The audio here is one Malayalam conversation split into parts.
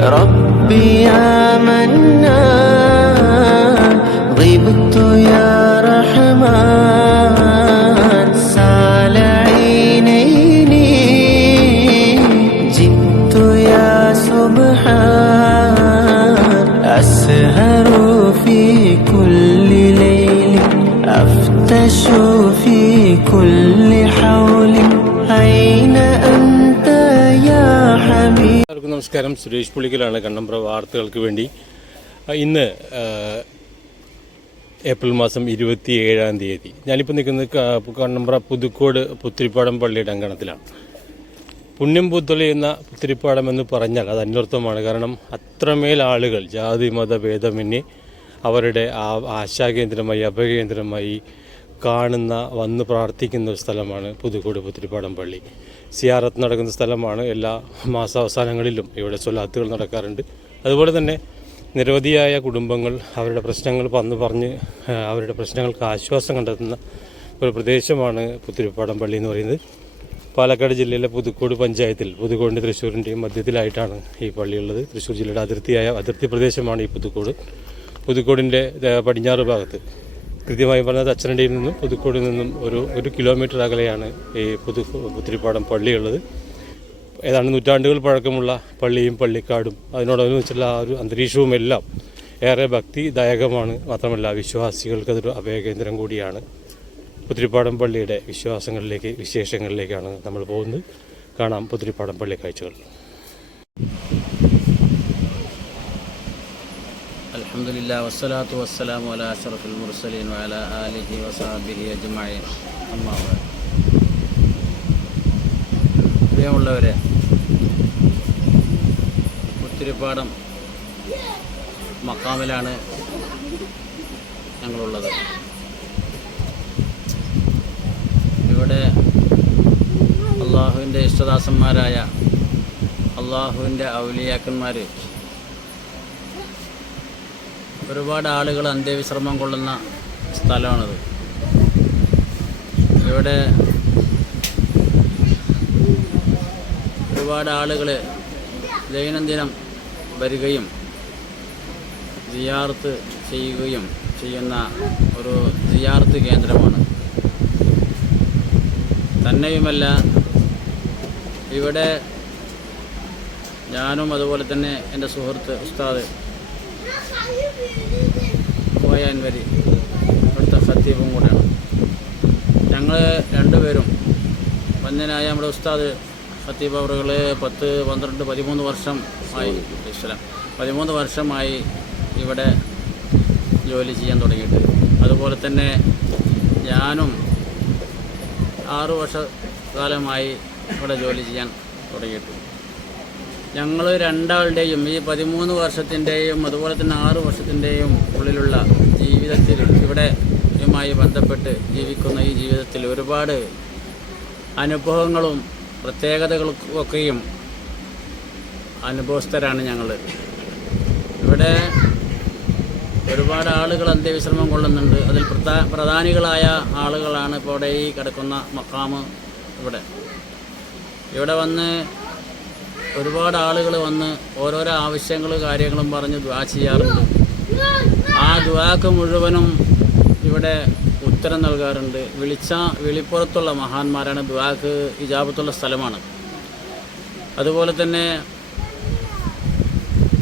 ربي يا منان غبت يا رحمن سال عينيني جئت يا سبحان أسهر في كل ليل أفتش في كل നമസ്കാരം സുരേഷ് പുളിക്കലാണ് കണ്ണമ്പ്ര വാർത്തകൾക്ക് വേണ്ടി. ഇന്ന് ഏപ്രിൽ മാസം ഇരുപത്തി ഏഴാം തീയതി. ഞാനിപ്പോൾ നിൽക്കുന്നത് കണ്ണമ്പ്ര പുതുക്കോട് പുത്തിരിപ്പാടം പള്ളിയുടെ അങ്കണത്തിലാണ്. പുണ്യം പൂത്തൊളിയുന്ന പുത്തിരിപ്പാടം എന്ന് പറഞ്ഞാൽ അത് അന്വർത്ഥമാണ്. കാരണം അത്രമേൽ ആളുകൾ ജാതി മത ഭേദമന്യേ അവരുടെ ആശാകേന്ദ്രമായി അഭയകേന്ദ്രമായി കാണുന്ന വന്ന് പ്രാർത്ഥിക്കുന്ന സ്ഥലമാണ് പുതുക്കോട് പുത്തിരിപ്പാടം പള്ളി. സിയാറത്ത് നടക്കുന്ന സ്ഥലമാണ് എല്ലാ മാസാവസാനങ്ങളിലും ഇവിടെ സ്വലാത്തുകൾ നടക്കാറുണ്ട്. അതുപോലെ തന്നെ നിരവധിയായ കുടുംബങ്ങൾ അവരുടെ പ്രശ്നങ്ങൾ വന്ന് പറഞ്ഞ് അവരുടെ പ്രശ്നങ്ങൾക്ക് ആശ്വാസം കണ്ടെത്തുന്ന ഒരു പ്രദേശമാണ് പുത്തിരിപ്പാടം പള്ളി എന്ന് പറയുന്നത്. പാലക്കാട് ജില്ലയിലെ പുതുക്കോട് പഞ്ചായത്തിൽ പുതുക്കോടിന്റെ തൃശ്ശൂരിന്റെയും മധ്യത്തിലായിട്ടാണ് ഈ പള്ളിയുള്ളത്. തൃശ്ശൂർ ജില്ലയുടെ അതിർത്തിയായ അതിർത്തി പ്രദേശമാണ് ഈ പുതുക്കോട്. പുതുക്കോടിന്റെ പടിഞ്ഞാറ് ഭാഗത്ത് കൃത്യമായി പറഞ്ഞത് അച്ഛനടിയിൽ നിന്നും പുതുക്കോടിൽ നിന്നും ഒരു ഒരു കിലോമീറ്റർ അകലെയാണ് ഈ പുതു പുത്തിരിപ്പാടം പള്ളിയുള്ളത്. ഏതാണ്ട് നൂറ്റാണ്ടുകൾ പഴക്കമുള്ള പള്ളിയും പള്ളിക്കാടും അതിനോടനുബന്ധിച്ചുള്ള ആ ഒരു അന്തരീക്ഷവും എല്ലാം ഏറെ ഭക്തിദായകമാണ്. മാത്രമല്ല വിശ്വാസികൾക്ക് അതൊരു അഭയകേന്ദ്രം കൂടിയാണ്. പുത്തിരിപ്പാടം പള്ളിയുടെ വിശ്വാസങ്ങളിലേക്ക് വിശേഷങ്ങളിലേക്കാണ് നമ്മൾ പോകുന്നത്. കാണാം പുത്തിരിപ്പാടം പള്ളി കാഴ്ചകൾ. അലഹമുല്ലാ വസ്സലാത്തു വസ്സലാം അല അഷറഫുൽ മുർസലീൻ വല അലിഹി വസാബിഹി അജ്മായി അമ്മാവ് പ്രിയമുള്ളവരെ പാഠം മക്കാമിലാണ് ഞങ്ങളുള്ളത്. ഇവിടെ അള്ളാഹുവിന്റെ ഇഷ്ടദാസന്മാരായ അള്ളാഹുവിന്റെ ഔലിയാക്കന്മാർ ഒരുപാട് ആളുകൾ അന്ത്യവിശ്രമം കൊള്ളുന്ന സ്ഥലമാണിത്. ഇവിടെ ഒരുപാട് ആളുകൾ ദൈനംദിനം വരികയും ജിയാർത്ത് ചെയ്യുകയും ചെയ്യുന്ന ഒരു ജിയാർത്ത് കേന്ദ്രമാണ്. തന്നെയുമല്ല ഇവിടെ ഞാനും അതുപോലെ തന്നെ എന്റെ സുഹൃത്ത് ഉസ്താദ് പോയാൻ വരി ഇവിടുത്തെ ഖത്തീബും കൂടെയാണ്. ഞങ്ങൾ രണ്ടുപേരും വന്യനായ നമ്മുടെ ഉസ്താദ് ഖത്തീബ് അവറുകൾ പത്ത് പന്ത്രണ്ട് പതിമൂന്ന് വർഷം ആയി ഇസ്ലാം. പതിമൂന്ന് വർഷമായി ഇവിടെ ജോലി ചെയ്യാൻ തുടങ്ങിയിട്ട്. അതുപോലെ തന്നെ ഞാനും ആറു വർഷക്കാലമായി ഇവിടെ ജോലി ചെയ്യാൻ തുടങ്ങിയിട്ട്. ഞങ്ങൾ രണ്ടാളുടെയും ഈ പതിമൂന്ന് വർഷത്തിന്റെയും അതുപോലെ തന്നെ ആറ് വർഷത്തിന്റെയും ഉള്ളിലുള്ള ജീവിതത്തിൽ ഇവിടെ യുമായി ബന്ധപ്പെട്ട് ജീവിക്കുന്ന ഈ ജീവിതത്തിൽ ഒരുപാട് അനുഭവങ്ങളും പ്രത്യേകതകളൊക്കെയും അനുഭവസ്ഥരാണ് ഞങ്ങൾ ഇവിടെ ഒരുപാട് ആളുകൾ അന്ത്യവിശ്രമം കൊള്ളുന്നുണ്ട്. അതിൽ പ്രധാ പ്രധാനികളായ ആളുകളാണ് ഇപ്പോൾ ഇവിടെ ഈ കിടക്കുന്ന മക്കാമ് ഇവിടെ. ഇവിടെ വന്ന് ഒരുപാട് ആളുകൾ വന്ന് ഓരോരോ ആവശ്യങ്ങൾ കാര്യങ്ങളും പറഞ്ഞ് ദ്വാ ചെയ്യാറുണ്ട്. ആ ദ്വാക്ക് മുഴുവനും ഇവിടെ ഉത്തരം നൽകാറുണ്ട്. വിളിച്ച വിളിപ്പുറത്തുള്ള മഹാന്മാരാണ് ദ്വാക്ക് ഇജാബത്തുള്ള സ്ഥലമാണ്. അതുപോലെ തന്നെ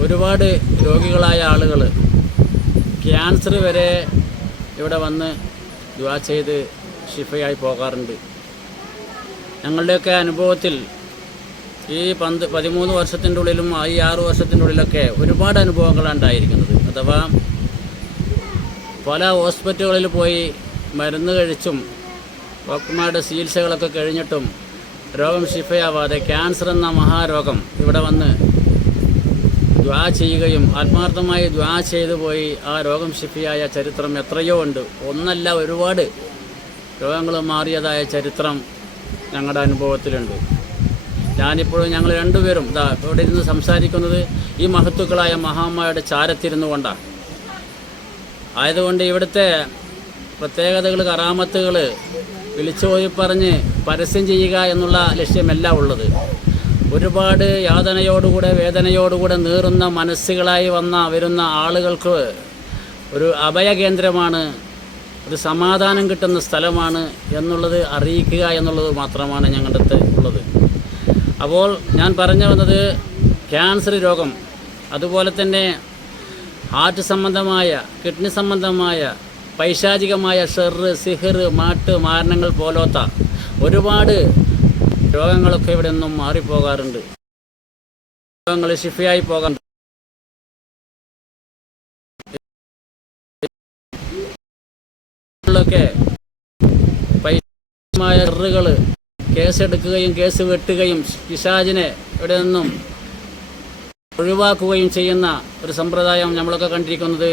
ഒരുപാട് രോഗികളായ ആളുകൾ ക്യാൻസർ വരെ ഇവിടെ വന്ന് ദ്വാ ചെയ്ത് ഷിഫയായി പോകാറുണ്ട്. ഞങ്ങളുടെയൊക്കെ അനുഭവത്തിൽ ഈ പന്ത് പതിമൂന്ന് വർഷത്തിന്റെ ഉള്ളിലും ഈ ആറ് വർഷത്തിന്റെ ഉള്ളിലൊക്കെ ഒരുപാട് അനുഭവങ്ങളാണ് ഉണ്ടായിരിക്കുന്നത്. അഥവാ പല ഹോസ്പിറ്റലുകളിൽ പോയി മരുന്ന് കഴിച്ചും ഡോക്ടർമാരുടെ ചികിത്സകളൊക്കെ കഴിഞ്ഞിട്ടും രോഗം ശിഫയാവാതെ ക്യാൻസർ എന്ന മഹാരോഗം ഇവിടെ വന്ന് ദ്വാ ചെയ്യുകയും ആത്മാർത്ഥമായി ദ്വാ ചെയ്തു പോയി ആ രോഗം ശിഫിയായ ചരിത്രം എത്രയോ ഉണ്ട്. ഒന്നല്ല ഒരുപാട് രോഗങ്ങൾ മാറിയതായ ചരിത്രം ഞങ്ങളുടെ അനുഭവത്തിലുണ്ട്. ഞാനിപ്പോഴും ഞങ്ങൾ രണ്ടുപേരും ഇതാ ഇവിടെ ഇരുന്ന് സംസാരിക്കുന്നത് ഈ മഹത്തുക്കളായ മഹാമ്മയുടെ ചാരത്തിരുന്നു കൊണ്ടാണ്. ആയതുകൊണ്ട് ഇവിടുത്തെ പ്രത്യേകതകൾ കറാമത്തുകൾ വിളിച്ചോയി പറഞ്ഞ് പരസ്യം ചെയ്യുക എന്നുള്ള ലക്ഷ്യമല്ല ഉള്ളത്. ഒരുപാട് യാതനയോടുകൂടെ വേദനയോടുകൂടെ നീറുന്ന മനസ്സുകളായി വന്ന വരുന്ന ആളുകൾക്ക് ഒരു അഭയകേന്ദ്രമാണ് ഒരു സമാധാനം കിട്ടുന്ന സ്ഥലമാണ് എന്നുള്ളത് അറിയിക്കുക എന്നുള്ളത് മാത്രമാണ് ഞങ്ങളുടെ ഉള്ളത്. അപ്പോൾ ഞാൻ പറഞ്ഞു വന്നത് ക്യാൻസർ രോഗം അതുപോലെ തന്നെ ഹാർട്ട് സംബന്ധമായ കിഡ്നി സംബന്ധമായ പൈശാചികമായ ഷെറ് സിഹർ മാട്ട് മാരണങ്ങൾ പോലോത്ത ഒരുപാട് രോഗങ്ങളൊക്കെ ഇവിടെ നിന്നും മാറിപ്പോകാറുണ്ട്. രോഗങ്ങൾ ഷിഫയായി പോകാറുണ്ട്. ൊക്കെ പൈസമായ ഷെറുകൾ കേസെടുക്കുകയും കേസ് വെട്ടുകയും പിശാചിനെ ഇവിടെ നിന്നും ഒഴിവാക്കുകയും ചെയ്യുന്ന ഒരു സമ്പ്രദായം നമ്മളൊക്കെ കണ്ടിരിക്കുന്നത്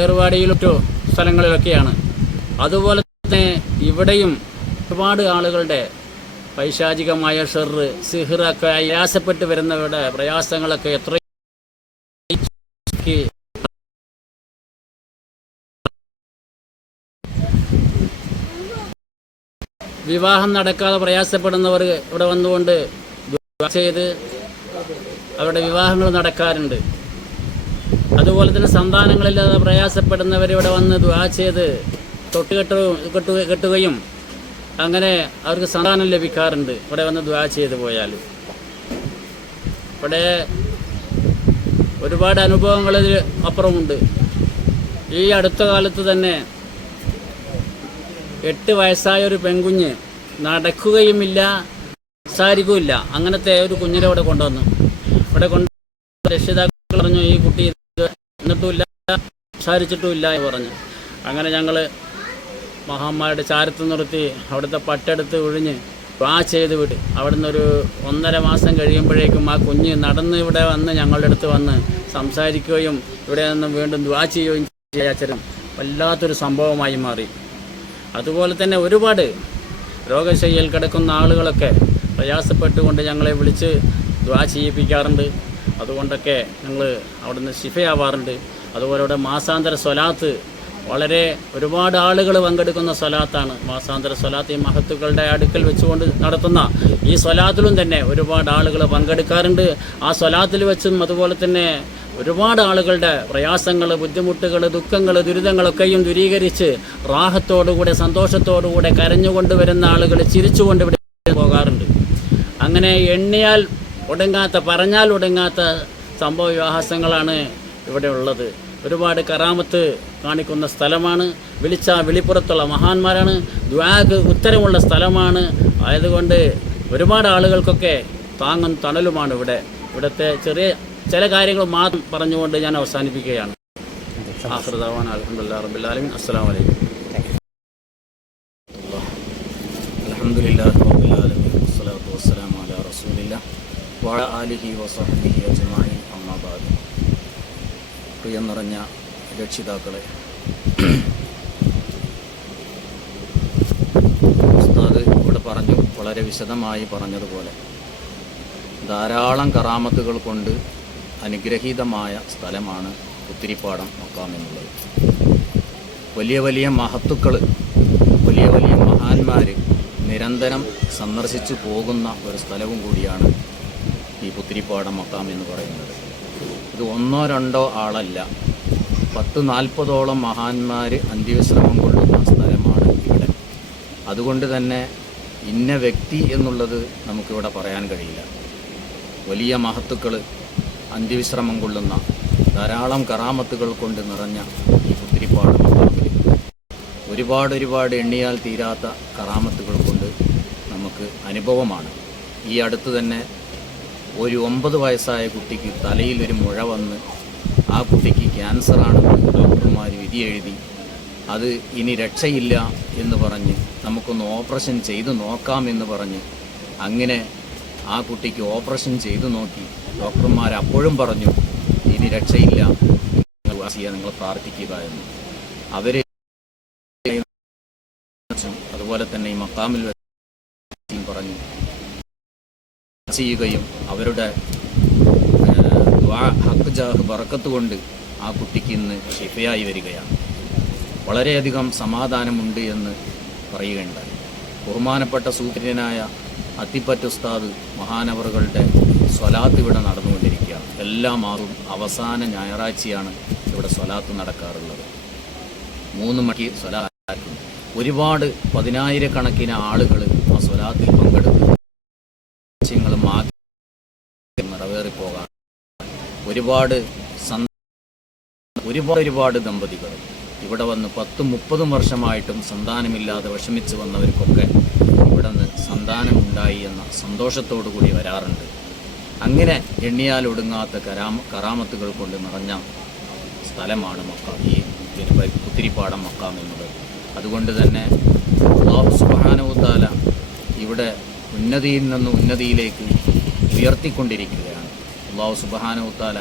ഏറുവാടിയിലൊറ്റു സ്ഥലങ്ങളിലൊക്കെയാണ്. അതുപോലെ തന്നെ ഇവിടെയും ഒരുപാട് ആളുകളുടെ പൈശാചികമായ ഷെറ് സിഹിറൊക്കെ ആയാസപ്പെട്ട് വരുന്നവരുടെ പ്രയാസങ്ങളൊക്കെ എത്ര വിവാഹം നടക്കാതെ പ്രയാസപ്പെടുന്നവർ ഇവിടെ വന്നുകൊണ്ട് ചെയ്ത് അവരുടെ വിവാഹങ്ങൾ നടക്കാറുണ്ട്. അതുപോലെ തന്നെ സന്താനങ്ങളില്ലാതെ പ്രയാസപ്പെടുന്നവർ ഇവിടെ വന്ന് ദ്വാ ചെയ്ത് തൊട്ടുകെട്ടു കെട്ടു കെട്ടുകയും അങ്ങനെ അവർക്ക് സന്താനം ലഭിക്കാറുണ്ട് ഇവിടെ വന്ന് ദ്വാ ചെയ്ത് പോയാൽ. ഇവിടെ ഒരുപാട് അനുഭവങ്ങൾ അപ്പുറമുണ്ട്. ഈ അടുത്ത കാലത്ത് തന്നെ എട്ട് വയസ്സായ ഒരു പെൺകുഞ്ഞ് നടക്കുകയുമില്ല സംസാരിക്കുകയില്ല അങ്ങനത്തെ ഒരു കുഞ്ഞിനെ ഇവിടെ കൊണ്ടുവന്നു. ഇവിടെ കൊണ്ട് രക്ഷിതാക്കൾ പറഞ്ഞു ഈ കുട്ടി എന്നിട്ടുമില്ല സംസാരിച്ചിട്ടുമില്ല എന്ന് പറഞ്ഞു. അങ്ങനെ ഞങ്ങൾ മഹാന്മാരുടെ ചാരത്ത് നിർത്തി അവിടുത്തെ പട്ടെടുത്ത് ഒഴിഞ്ഞ് ആ ചെയ്ത് വിട്ട് അവിടുന്ന് ഒരു ഒന്നര മാസം കഴിയുമ്പോഴേക്കും ആ കുഞ്ഞ് നടന്ന് ഇവിടെ വന്ന് ഞങ്ങളുടെ അടുത്ത് വന്ന് സംസാരിക്കുകയും ഇവിടെ നിന്ന് വീണ്ടും ദ്വാ ചെയ്യുകയും ചെയ്യാച്ചരും വല്ലാത്തൊരു സംഭവമായി മാറി. അതുപോലെ തന്നെ ഒരുപാട് രോഗശയ്യയിൽ കിടക്കുന്ന ആളുകളൊക്കെ പ്രയാസപ്പെട്ടുകൊണ്ട് ഞങ്ങളെ വിളിച്ച് ദ്വാ ചെയ്യിപ്പിക്കാറുണ്ട്. അതുകൊണ്ടൊക്കെ ഞങ്ങൾ അവിടുന്ന് ശിഫയാവാറുണ്ട്. അതുപോലെ അവിടെ മാസാന്തര സ്വലാത്ത് വളരെ ഒരുപാട് ആളുകൾ പങ്കെടുക്കുന്ന സ്വലാത്താണ്. മാസാന്തര സ്വലാത്ത് ഈ മഹത്തുക്കളുടെ അടുക്കൽ വെച്ചുകൊണ്ട് നടത്തുന്ന ഈ സ്വലാത്തിലും തന്നെ ഒരുപാട് ആളുകൾ പങ്കെടുക്കാറുണ്ട്. ആ സ്വലാത്തിൽ വെച്ചും അതുപോലെ തന്നെ ഒരുപാട് ആളുകളുടെ പ്രയാസങ്ങൾ ബുദ്ധിമുട്ടുകൾ ദുഃഖങ്ങൾ ദുരിതങ്ങളൊക്കെയും ദൂരീകരിച്ച് റാഹത്തോടുകൂടെ സന്തോഷത്തോടുകൂടെ കരഞ്ഞുകൊണ്ട് വരുന്ന ആളുകൾ ചിരിച്ചുകൊണ്ട് ഇവിടെ പോകാറുണ്ട്. അങ്ങനെ എണ്ണിയാൽ ഒടുങ്ങാത്ത പറഞ്ഞാൽ ഒടുങ്ങാത്ത സംഭവ വിവാഹസങ്ങളാണ് ഇവിടെ ഉള്ളത്. ഒരുപാട് കറാമത്ത് കാണിക്കുന്ന സ്ഥലമാണ്. വിളിച്ച വിളിപ്പുറത്തുള്ള മഹാന്മാരാണ്. ദ്വാഗ് ഉത്തരമുള്ള സ്ഥലമാണ്. ആയതുകൊണ്ട് ഒരുപാട് ആളുകൾക്കൊക്കെ താങ്ങും തണലുമാണ് ഇവിടെ. ഇവിടുത്തെ ചെറിയ ചില കാര്യങ്ങൾ മാത്രം പറഞ്ഞുകൊണ്ട് ഞാൻ അവസാനിപ്പിക്കുകയാണ്. ആഹൃദാവാൻ അലഹമുല്ലാ റബുല്ലാലമിൻ അസ്സാം വലൈക്കും അലഹമുല്ലാ റബുല്ലാലമിൻ വസ്സലാത്തു വസ്സലാം അലാ റസൂലില്ല. വാഴ ആലിഹി വസഹബിഹി അജ്മായി അമ്മാബാദ് പ്രിയം നിറഞ്ഞ രക്ഷിതാക്കളെ. ഉസ്താദ് ഇവിടെ പറഞ്ഞു വളരെ വിശദമായി പറഞ്ഞതുപോലെ. ധാരാളം കറാമത്തുകൾ കൊണ്ട് അനുഗ്രഹീതമായ സ്ഥലമാണ് പുത്തിരിപ്പാടം മക്കാം എന്നുള്ളത്. വലിയ വലിയ മഹത്തുക്കൾ വലിയ വലിയ മഹാന്മാർ നിരന്തരം സന്ദർശിച്ചു പോകുന്ന ഒരു സ്ഥലവും കൂടിയാണ് ഈ പുത്തിരിപ്പാടം മക്കാം എന്ന് പറയുന്നത്. ഇത് ഒന്നോ രണ്ടോ ആളല്ല. പത്ത് നാൽപ്പതോളം മഹാന്മാർ അന്ത്യവിശ്രമം കൊള്ളുന്ന സ്ഥലമാണ് ഇവിടെ. അതുകൊണ്ട് തന്നെ ഇന്ന വ്യക്തി എന്നുള്ളത് നമുക്കിവിടെ പറയാൻ കഴിയില്ല. വലിയ മഹത്തുക്കൾ അന്ത്യവിശ്രമം കൊള്ളുന്ന ധാരാളം കറാമത്തുകൾ കൊണ്ട് നിറഞ്ഞ ഈ പുത്തിരിപ്പാട് ഒരുപാട് ഒരുപാട് എണ്ണിയാൽ തീരാത്ത കറാമത്തുകൾ കൊണ്ട് നമുക്ക് അനുഭവമാണ്. ഈ അടുത്ത് തന്നെ ഒരു ഒമ്പത് വയസ്സായ കുട്ടിക്ക് തലയിൽ ഒരു മുഴ വന്ന് ആ കുട്ടിക്ക് ക്യാൻസറാണെന്ന് ഡോക്ടർമാർ വിധി എഴുതി അത് ഇനി രക്ഷയില്ല എന്ന് പറഞ്ഞ് നമുക്കൊന്ന് ഓപ്പറേഷൻ ചെയ്തു നോക്കാം എന്ന് പറഞ്ഞ് അങ്ങനെ ആ കുട്ടിക്ക് ഓപ്പറേഷൻ ചെയ്തു നോക്കി. ഡോക്ടർമാർ അപ്പോഴും പറഞ്ഞു ഇനി രക്ഷയില്ല. വാസിയാ നിങ്ങൾ പ്രാർത്ഥിക്കുക എന്ന്. അവർ അതുപോലെ തന്നെ ഈ മക്കാമിൽ പറഞ്ഞു ചെയ്യുകയും അവരുടെ ഹക്ക് ബറക്കത്ത് കൊണ്ട് ആ കുട്ടിക്ക് ഇന്ന് ഷിഫയായി വരികയാണ്. വളരെയധികം സമാധാനമുണ്ട് എന്ന് പറയുകയുണ്ടായി. ബഹുമാനപ്പെട്ട സൂത്രനായ അത്തിപ്പറ്റ ഉസ്താദ് മഹാനവറുകളുടെ സ്വലാത്ത് ഇവിടെ നടന്നുകൊണ്ടിരിക്കുകയാണ്. എല്ലാ മാറും അവസാന ഞായറാഴ്ചയാണ് ഇവിടെ സ്വലാത്ത് നടക്കാറുള്ളത്. മൂന്ന് മണിക്ക് സ്വലാത്ത് ഒരുപാട് പതിനായിരക്കണക്കിന് ആളുകൾ ആ സ്വലാത്തിൽ പങ്കെടുത്ത് ഒരുപാട് ഒരുപാട് ഒരുപാട് ദമ്പതികൾ. ഇവിടെ വന്ന് പത്തും മുപ്പതും വർഷമായിട്ടും സന്താനമില്ലാതെ വിഷമിച്ച് വന്നവർക്കൊക്കെ ഇവിടെ നിന്ന് സന്താനമുണ്ടായി എന്ന സന്തോഷത്തോടു കൂടി വരാറുണ്ട്. അങ്ങനെ എണ്ണിയാൽ ഒടുങ്ങാത്ത കരാമ കറാമത്തുകൾ കൊണ്ട് നിറഞ്ഞ സ്ഥലമാണ് മക്കാം. ഈ കുത്തിരിപ്പാടം മക്കാം എന്നത് അതുകൊണ്ട് തന്നെ അള്ളാഹു ഇവിടെ ഉന്നതിയിൽ നിന്ന് ഉന്നതിയിലേക്ക് ഉയർത്തിക്കൊണ്ടിരിക്കുകയാണ്. അള്ളാഹു സുബാനവുത്താല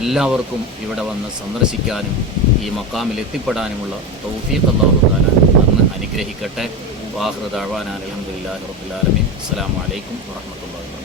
എല്ലാവർക്കും ഇവിടെ വന്ന് സന്ദർശിക്കാനും ഈ മക്കാമിൽ എത്തിപ്പെടാനുമുള്ള തൗഫീഖ് അള്ളാഹു താല അന്ന് അനുഗ്രഹിക്കട്ടെ. വാഹൃദാഴ്വാൻ അലഹമുല്ലാ റബുലാലമീൻ അസ്സാം വലൈക്കും വാഹമത്തല്ലാ